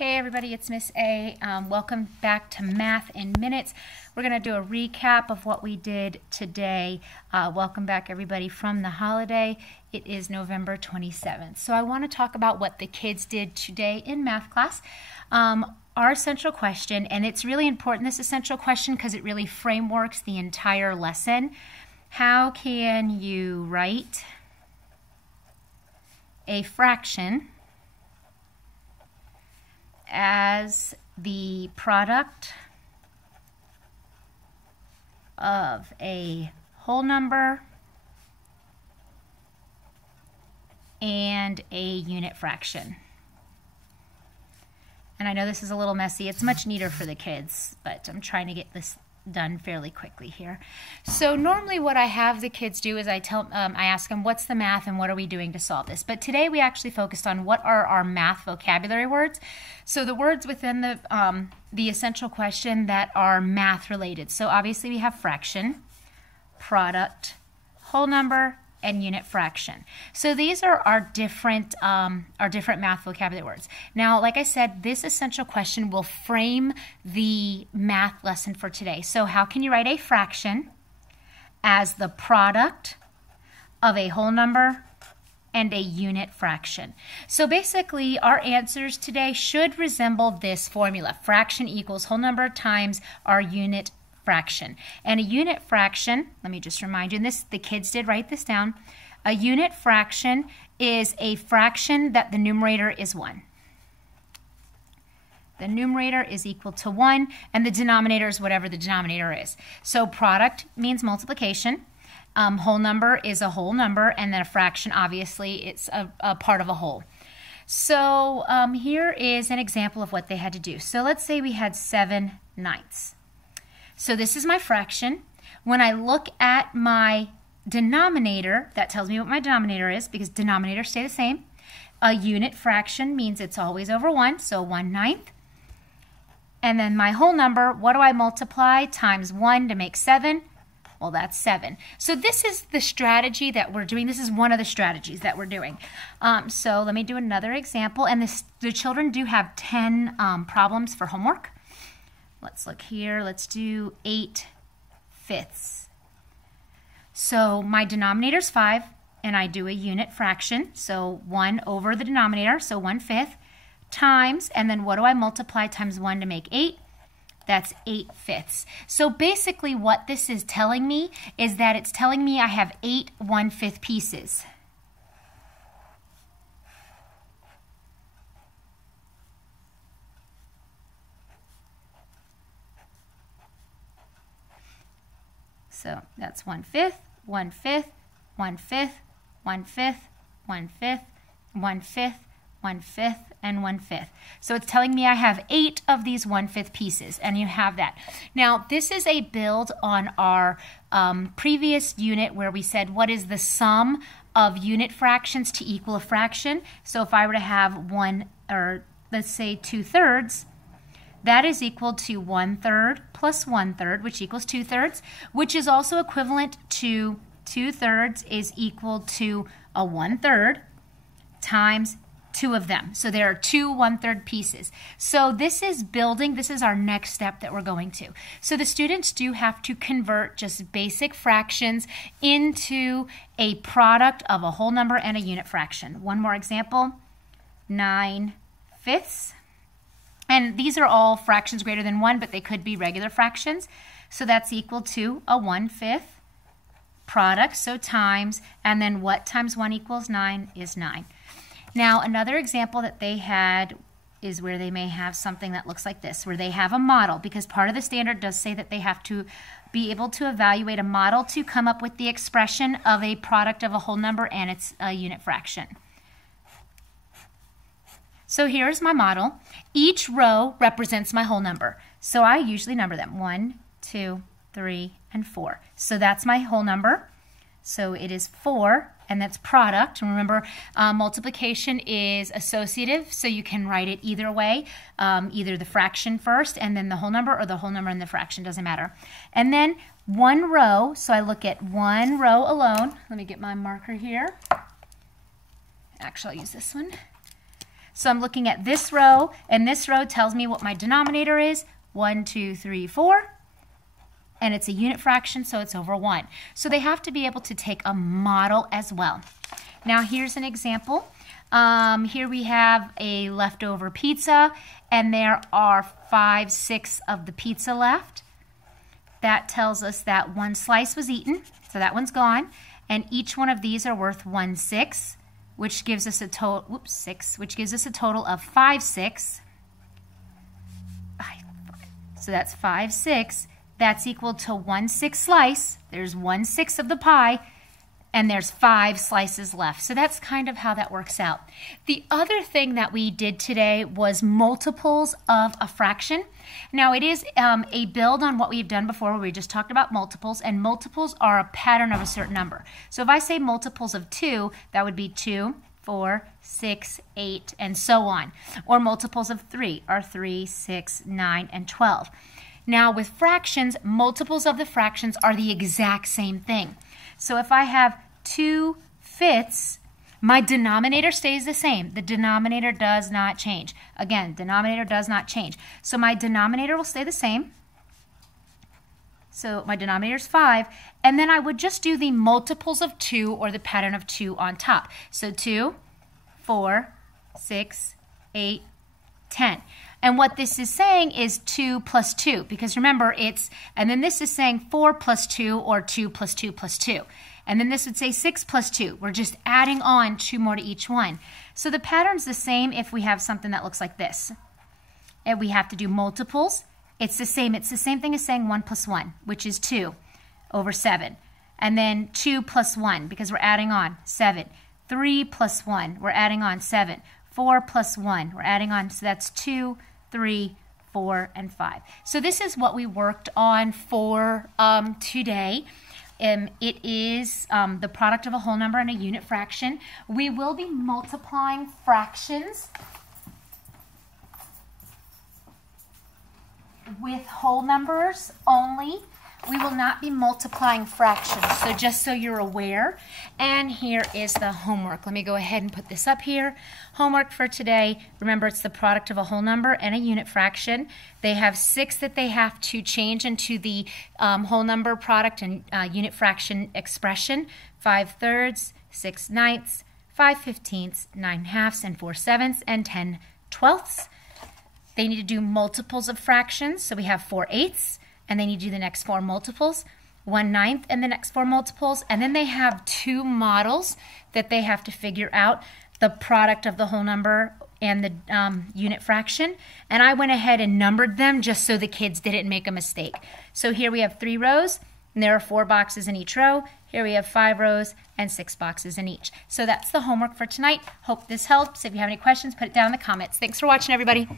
Hey everybody, it's Miss A. Welcome back to Math in Minutes. We're going to do a recap of what we did today. Welcome back everybody from the holiday. It is November 27th. So I want to talk about what the kids did today in math class. Our essential question, and it's really important, this essential question, because it really frameworks the entire lesson. How can you write a fraction as the product of a whole number and a unit fraction? And I know this is a little messy. It's much neater for the kids, but I'm trying to get this done fairly quickly here. So normally what I have the kids do is I ask them, what's the math and what are we doing to solve this? But today we actually focused on what are our math vocabulary words. So the words within the essential question that are math related. So obviously we have fraction, product, whole number, and unit fraction. So these are our different math vocabulary words. Now, like I said, this essential question will frame the math lesson for today. So how can you write a fraction as the product of a whole number and a unit fraction? So basically, our answers today should resemble this formula. Fraction equals whole number times our unit fraction. And a unit fraction, let me just remind you, and this the kids did write this down, a unit fraction is a fraction that the numerator is 1. The numerator is equal to 1, and the denominator is whatever the denominator is. So product means multiplication. Whole number is a whole number, and then a fraction, obviously, it's a part of a whole. So here is an example of what they had to do. So let's say we had 7/9. So this is my fraction. When I look at my denominator, that tells me what my denominator is because denominators stay the same. A unit fraction means it's always over 1, so 1/9. And then my whole number, what do I multiply times 1 to make 7? Well, that's 7. So this is the strategy that we're doing. This is one of the strategies that we're doing. So let me do another example. And the children do have 10 problems for homework. Let's look here. Let's do 8/5. So my denominator is 5, and I do a unit fraction. So 1 over the denominator, so 1/5, times, and then what do I multiply times 1 to make 8? That's 8/5. So basically what this is telling me is that it's telling me I have 8 1/5 pieces. So that's 1/5, 1/5, 1/5, 1/5, 1/5, 1/5, 1/5, and 1/5. So it's telling me I have 8 of these 1/5 pieces, and you have that. Now, this is a build on our previous unit where we said what is the sum of unit fractions to equal a fraction. So if I were to have let's say 2/3, that is equal to 1/3 plus 1/3, which equals 2/3, which is also equivalent to 2/3 is equal to a 1/3 times 2 of them. So there are 2 1/3 pieces. So this is building, this is our next step that we're going to. So the students do have to convert just basic fractions into a product of a whole number and a unit fraction. One more example, 9/5. And these are all fractions greater than 1, but they could be regular fractions. So that's equal to a 1/5 product, so times, and then what times 1 equals 9 is 9. Now, another example that they had is where they may have something that looks like this, where they have a model, because part of the standard does say that they have to be able to evaluate a model to come up with the expression of a product of a whole number and its a unit fraction. So here's my model. Each row represents my whole number. So I usually number them 1, 2, 3, and 4. So that's my whole number. So it is 4, and that's product. And remember, multiplication is associative, so you can write it either way, either the fraction first and then the whole number, or the whole number and the fraction, doesn't matter. And then one row, so I look at one row alone. Let me get my marker here. Actually, I'll use this one. So I'm looking at this row, and this row tells me what my denominator is, 1, 2, 3, 4. And it's a unit fraction, so it's over 1. So they have to be able to take a model as well. Now here's an example. Here we have a leftover pizza, and there are 5/6 of the pizza left. That tells us that one slice was eaten, so that one's gone. And each one of these are worth 1/6, which gives us a total, which gives us a total of 5/6. So that's 5/6. That's equal to 1/6 slice. There's 1/6 of the pie, and there's 5 slices left. So that's kind of how that works out. The other thing that we did today was multiples of a fraction. Now it is a build on what we've done before, where we just talked about multiples, and multiples are a pattern of a certain number. So if I say multiples of 2, that would be 2, 4, 6, 8, and so on. Or multiples of 3 are 3, 6, 9, and 12. Now with fractions, multiples of the fractions are the exact same thing. So if I have 2/5, my denominator stays the same. The denominator does not change. Again, denominator does not change. So my denominator will stay the same. So my denominator is 5. And then I would just do the multiples of 2, or the pattern of 2 on top. So 2, 4, 6, 8, 10. And what this is saying is 2 plus 2, because remember and then this is saying 4 plus 2, or 2 plus 2 plus 2. And then this would say 6 plus 2. We're just adding on 2 more to each one. So the pattern's the same if we have something that looks like this. And we have to do multiples. It's the same. It's the same thing as saying 1 plus 1, which is 2 over 7. And then 2 plus 1, because we're adding on 7. 3 plus 1, we're adding on 7. 4 plus 1, we're adding on, so that's 2, 3, 4, and 5. So this is what we worked on for today. It is the product of a whole number and a unit fraction. We will be multiplying fractions with whole numbers only. We will not be multiplying fractions, so just so you're aware. And here is the homework. Let me go ahead and put this up here. Homework for today. Remember, it's the product of a whole number and a unit fraction. They have 6 that they have to change into the whole number product and unit fraction expression. 5/3, 6/9, 5/15, 9/2, and 4/7, and 10/12. They need to do multiples of fractions, so we have 4/8. And they need to do the next 4 multiples, 1/9, and the next 4 multiples. And then they have 2 models that they have to figure out, the product of the whole number and the unit fraction. And I went ahead and numbered them just so the kids didn't make a mistake. So here we have 3 rows, and there are 4 boxes in each row. Here we have 5 rows and 6 boxes in each. So that's the homework for tonight. Hope this helps. If you have any questions, put it down in the comments. Thanks for watching, everybody.